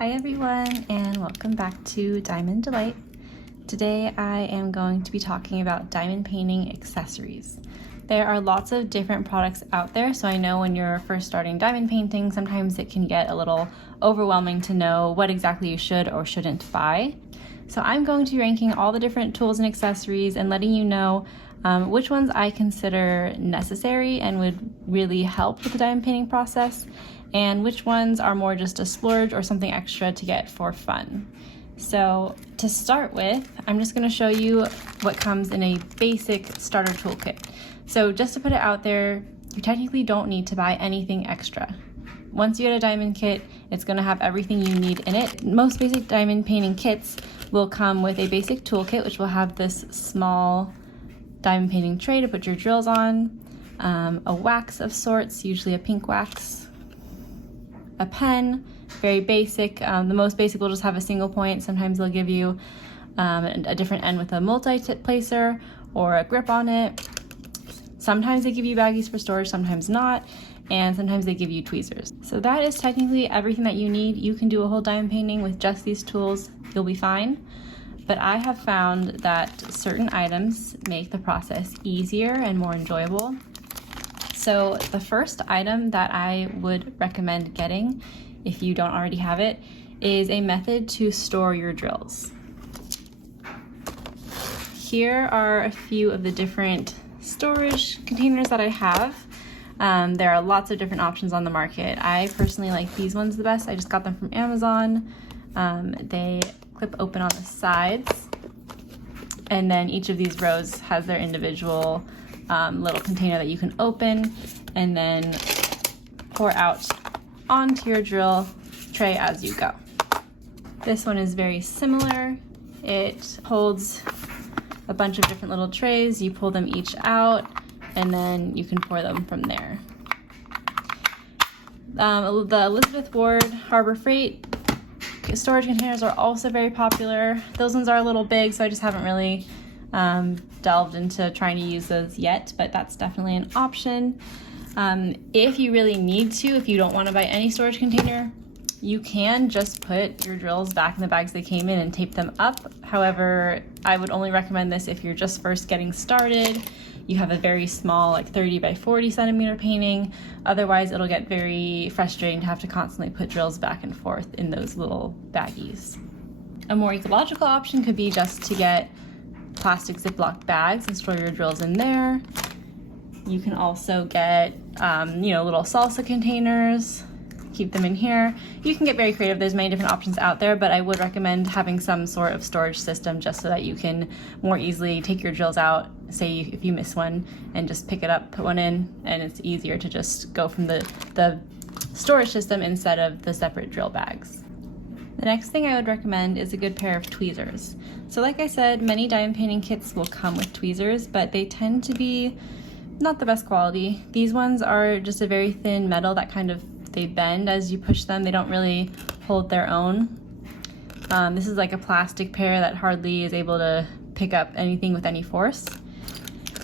Hi everyone, and welcome back to Diamond Delight. Today I am going to be talking about diamond painting accessories. There are lots of different products out there, so I know when you're first starting diamond painting, sometimes it can get a little overwhelming to know what exactly you should or shouldn't buy. So I'm going to be ranking all the different tools and accessories and letting you know which ones I consider necessary and would really help with the diamond painting process, and which ones are more just a splurge or something extra to get for fun. So to start with, I'm just going to show you what comes in a basic starter toolkit. So just to put it out there, you technically don't need to buy anything extra. Once you get a diamond kit, it's going to have everything you need in it. Most basic diamond painting kits will come with a basic toolkit, which will have this small diamond painting tray to put your drills on, a wax of sorts, usually a pink wax, a pen, very basic. The most basic will just have a single point. Sometimes they'll give you a different end with a multi-tip placer or a grip on it. Sometimes they give you baggies for storage, sometimes not, and sometimes they give you tweezers. So that is technically everything that you need. You can do a whole diamond painting with just these tools. You'll be fine. But I have found that certain items make the process easier and more enjoyable. So the first item that I would recommend getting, if you don't already have it, is a method to store your drills. Here are a few of the different storage containers that I have. There are lots of different options on the market. I personally like these ones the best. I just got them from Amazon. They clip open on the sides, and then each of these rows has their individual little container that you can open and then pour out onto your drill tray as you go. This one is very similar. It holds a bunch of different little trays. You pull them each out and then you can pour them from there. The Elizabeth Ward Harbor Freight storage containers are also very popular. Those ones are a little big, so I just haven't really delved into trying to use those yet, but that's definitely an option. If you really need to, if you don't want to buy any storage container, you can just put your drills back in the bags they came in and tape them up. However, I would only recommend this if you're just first getting started. You have a very small, like 30 by 40 centimeter painting. Otherwise, it'll get very frustrating to have to constantly put drills back and forth in those little baggies. A more ecological option could be just to get plastic Ziploc bags and store your drills in there. You can also get, little salsa containers, keep them in here. You can get very creative. There's many different options out there, but I would recommend having some sort of storage system just so that you can more easily take your drills out, say if you miss one, and just pick it up, put one in, and it's easier to just go from the storage system instead of the separate drill bags. The next thing I would recommend is a good pair of tweezers. So like I said, many diamond painting kits will come with tweezers, but they tend to be not the best quality. These ones are just a very thin metal that they bend as you push them. They don't really hold their own. This is like a plastic pair that hardly is able to pick up anything with any force.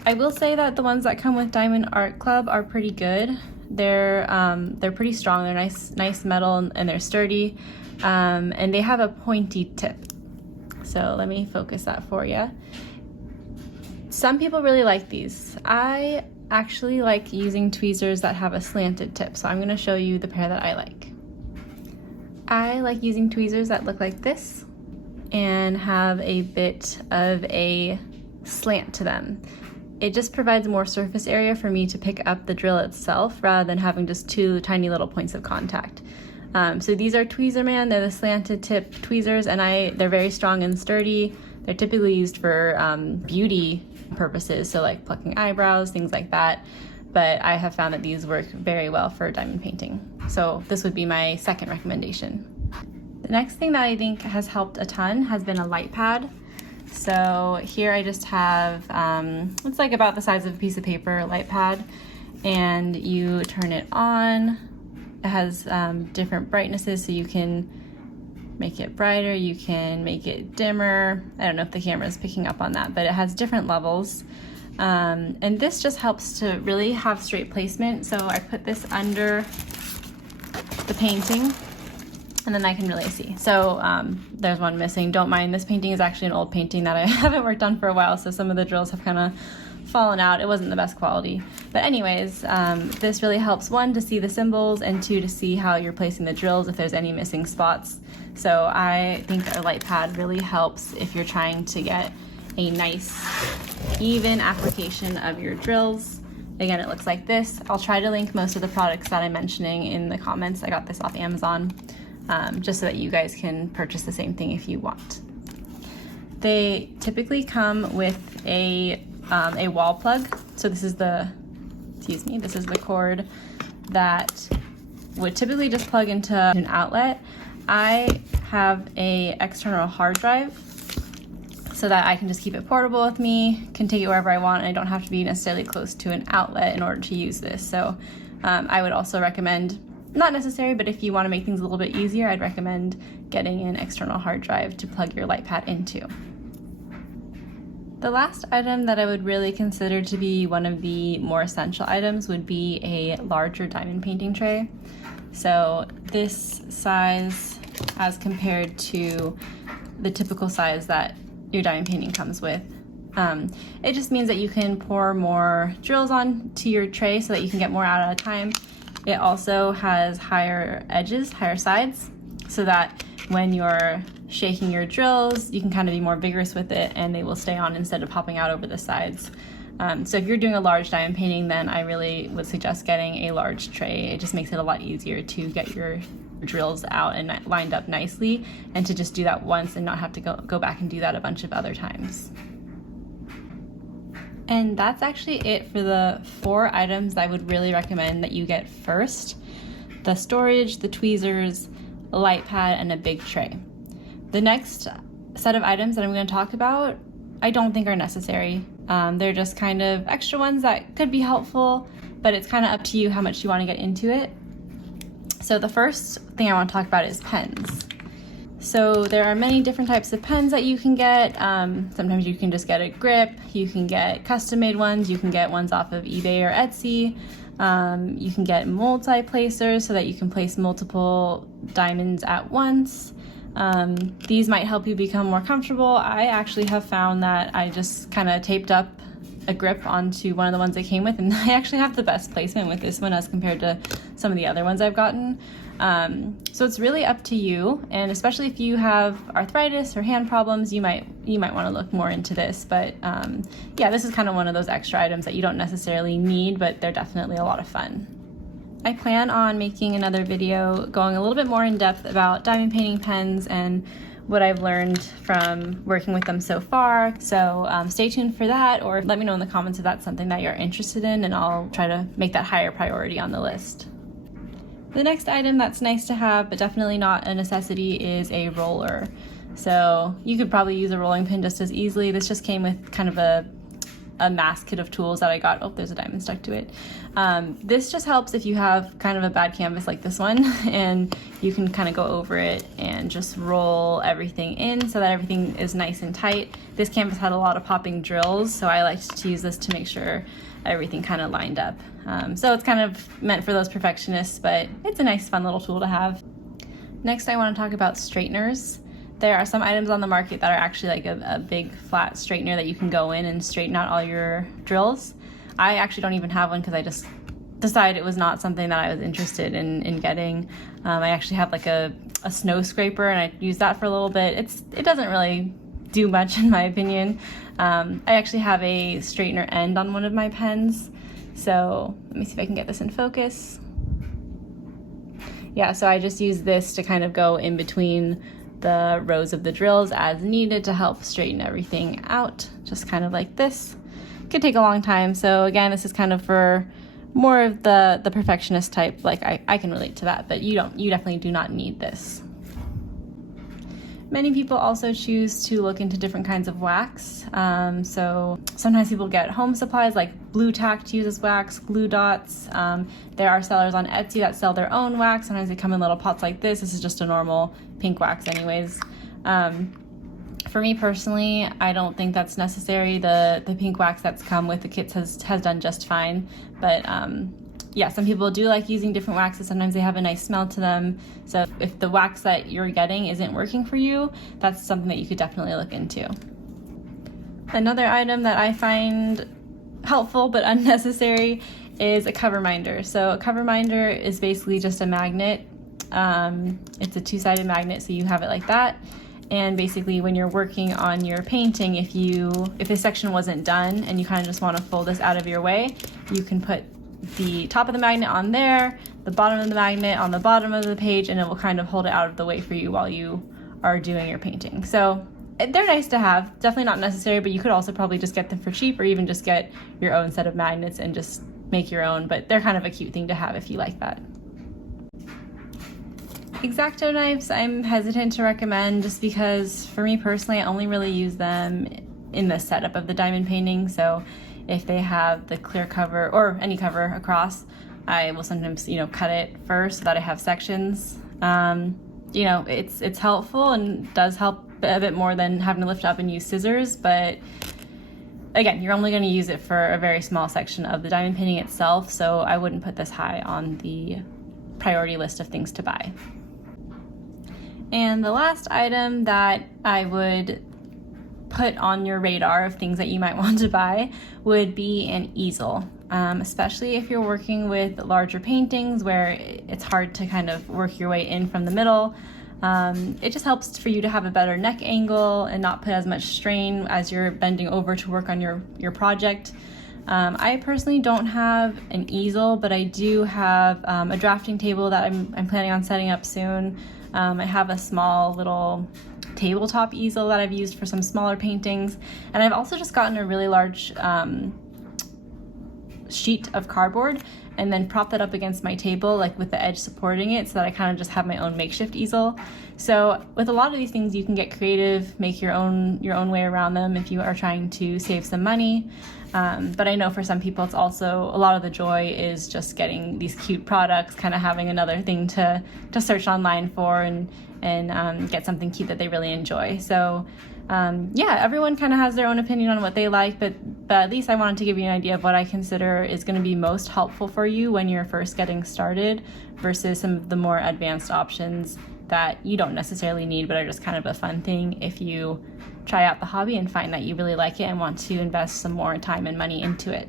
I will say that the ones that come with Diamond Art Club are pretty good. They're pretty strong. They're nice metal, and they're sturdy, and they have a pointy tip. So let me focus that for you. Some people really like these. I actually like using tweezers that have a slanted tip, so I'm going to show you the pair that I like. I like using tweezers that look like this and have a bit of a slant to them. It just provides more surface area for me to pick up the drill itself rather than having just two tiny little points of contact. So these are Tweezerman. They're the slanted tip tweezers, and they're very strong and sturdy. They're typically used for beauty purposes, so like plucking eyebrows, things like that. But I have found that these work very well for diamond painting. So this would be my second recommendation. The next thing that I think has helped a ton has been a LightPad. So here I just have, it's like about the size of a piece of paper, LightPad, and you turn it on. It has different brightnesses, so you can make it brighter, you can make it dimmer. I don't know if the camera is picking up on that, but it has different levels. And this just helps to really have straight placement. So I put this under the painting and then I can really see. So there's one missing. Don't mind, this painting is actually an old painting that I haven't worked on for a while, so some of the drills have kind of fallen out. It wasn't the best quality. But anyways, this really helps, one, to see the symbols, and two, to see how you're placing the drills if there's any missing spots. So I think a LightPad really helps if you're trying to get a nice, even application of your drills. Again, it looks like this. I'll try to link most of the products that I'm mentioning in the comments. I got this off Amazon, just so that you guys can purchase the same thing if you want. They typically come with a wall plug. So this is the, this is the cord that would typically just plug into an outlet. I have a external hard drive so that I can just keep it portable with me, can take it wherever I want, and I don't have to be necessarily close to an outlet in order to use this. So I would also recommend, not necessary, but if you want to make things a little bit easier, I'd recommend getting an external hard drive to plug your LightPad into. The last item that I would really consider to be one of the more essential items would be a larger diamond painting tray. So this size, as compared to the typical size that your diamond painting comes with, it just means that you can pour more drills onto your tray so that you can get more out at a time. It also has higher edges, higher sides, so that when you're shaking your drills, you can kind of be more vigorous with it and they will stay on instead of popping out over the sides. So if you're doing a large diamond painting, then I really would suggest getting a large tray. It just makes it a lot easier to get your drills out and lined up nicely, and to just do that once and not have to go back and do that a bunch of other times. And that's actually it for the 4 items I would really recommend that you get first: the storage, the tweezers, a LightPad, and a big tray. The next set of items that I'm going to talk about, I don't think are necessary. They're just kind of extra ones that could be helpful, but it's kind of up to you how much you want to get into it. So the first thing I want to talk about is pens. So there are many different types of pens that you can get. Sometimes you can just get a grip, you can get custom-made ones, you can get ones off of eBay or Etsy. You can get multi-placers so that you can place multiple diamonds at once. These might help you become more comfortable. I actually have found that I just kind of taped up a grip onto one of the ones they came with, and I actually have the best placement with this one as compared to some of the other ones I've gotten. So it's really up to you, and especially if you have arthritis or hand problems, you might want to look more into this. But yeah, this is kind of one of those extra items that you don't necessarily need, but they're definitely a lot of fun. I plan on making another video going a little bit more in depth about diamond painting pens and what I've learned from working with them so far. So stay tuned for that, or let me know in the comments if that's something that you're interested in, and I'll try to make that higher priority on the list. The next item that's nice to have, but definitely not a necessity, is a roller. So you could probably use a rolling pin just as easily. This just came with kind of a mass kit of tools that I got. Oh, there's a diamond stuck to it. This just helps if you have kind of a bad canvas like this one, and you can kind of go over it and just roll everything in so that everything is nice and tight. This canvas had a lot of popping drills, so I liked to use this to make sure everything kind of lined up. So it's kind of meant for those perfectionists, but it's a nice fun little tool to have. Next, I want to talk about straighteners. There are some items on the market that are actually like a big flat straightener that you can go in and straighten out all your drills. I actually don't even have one because I just decided it was not something that I was interested in getting. I actually have like a snow scraper, and I use that for a little bit. It doesn't really do much in my opinion. I actually have a straightener end on one of my pens. So let me see if I can get this in focus. Yeah, so I just use this to kind of go in between the rows of the drills as needed to help straighten everything out, just kind of like this. Could take a long time, so again, this is kind of for more of the perfectionist type. Like I can relate to that, but you definitely do not need this. Many people also choose to look into different kinds of wax. So sometimes people get home supplies like blue tack to use as wax, glue dots. There are sellers on Etsy that sell their own wax. Sometimes they come in little pots like this. This is just a normal pink wax anyways. For me personally, I don't think that's necessary. The pink wax that's come with the kits has done just fine. But yeah, some people do like using different waxes. Sometimes they have a nice smell to them. So if the wax that you're getting isn't working for you, that's something that you could definitely look into. Another item that I find helpful but unnecessary is a cover minder. So a cover minder is basically just a magnet. It's a two-sided magnet, so you have it like that. And basically when you're working on your painting, if this section wasn't done and you kind of just want to fold this out of your way, you can put the top of the magnet on there, the bottom of the magnet on the bottom of the page, and it will kind of hold it out of the way for you while you are doing your painting. So they're nice to have, definitely not necessary, but you could also probably just get them for cheap, or even just get your own set of magnets and just make your own, but they're kind of a cute thing to have if you like that. X-Acto knives, I'm hesitant to recommend just because for me personally, I only really use them in the setup of the diamond painting. So if they have the clear cover or any cover across, I will sometimes, cut it first so that I have sections. It's helpful and does help a bit more than having to lift up and use scissors, but again, you're only going to use it for a very small section of the diamond painting itself, so I wouldn't put this high on the priority list of things to buy. And the last item that I would put on your radar of things that you might want to buy would be an easel, especially if you're working with larger paintings where it's hard to kind of work your way in from the middle. It just helps for you to have a better neck angle and not put as much strain as you're bending over to work on your project. I personally don't have an easel, but I do have a drafting table that I'm planning on setting up soon. I have a small little tabletop easel that I've used for some smaller paintings, and I've also just gotten a really large sheet of cardboard and then prop that up against my table, like with the edge supporting it, so that I kind of just have my own makeshift easel. So with a lot of these things, you can get creative, make your own way around them if you are trying to save some money. But I know for some people, it's also a lot of the joy is just getting these cute products, kind of having another thing to search online for and get something cute that they really enjoy. So yeah, everyone kind of has their own opinion on what they like, but at least I wanted to give you an idea of what I consider is going to be most helpful for you when you're first getting started versus some of the more advanced options that you don't necessarily need but are just kind of a fun thing if you try out the hobby and find that you really like it and want to invest some more time and money into it.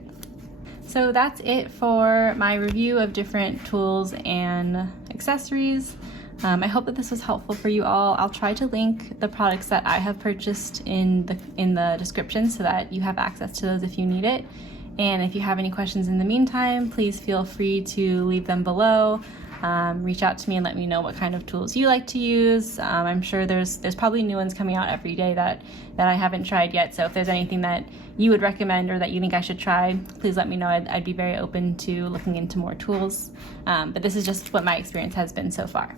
So that's it for my review of different tools and accessories. I hope that this was helpful for you all. I'll try to link the products that I have purchased in the description so that you have access to those if you need it. And if you have any questions in the meantime, please feel free to leave them below. Reach out to me and let me know what kind of tools you like to use. I'm sure there's probably new ones coming out every day that I haven't tried yet. So if there's anything that you would recommend or that you think I should try, please let me know. I'd be very open to looking into more tools. But this is just what my experience has been so far.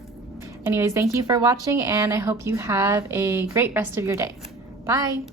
Anyways, thank you for watching, and I hope you have a great rest of your day. Bye!